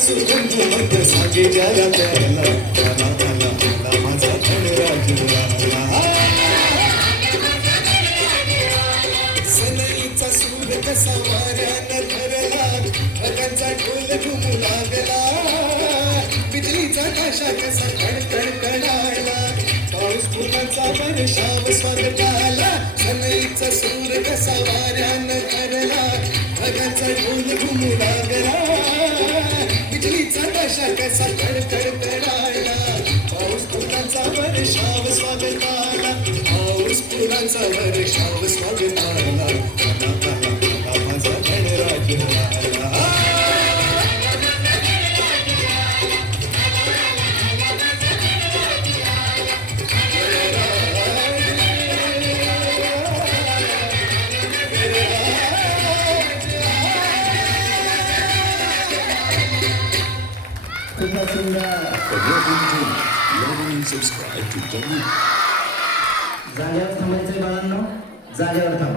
सुगंध मत सागे ज्याला त्याला आला आला आला माझा गणराज आला. सनईचा सूर कसा वाऱ्यानं धरला, ढगांचा ढोल घुमू लागला, बिजलीचा काशा कसा कडकडायला, पाऊस फुलांचा वर्षाव स्वागताला. सनईचा सूर कसा वाऱ्यानं धरला, ढगांचा ढोल घुमू लागला, बिजलीचा काशा कसा कडकडायला, पाऊस फुलांचा वर्षाव स्वागताला, पाऊस फुलांचा वर्षाव स्वागताला. आला आला आला माझा गणराज आला. जागेवर थांबायचंय बाळांनो, जागेवर थांबा.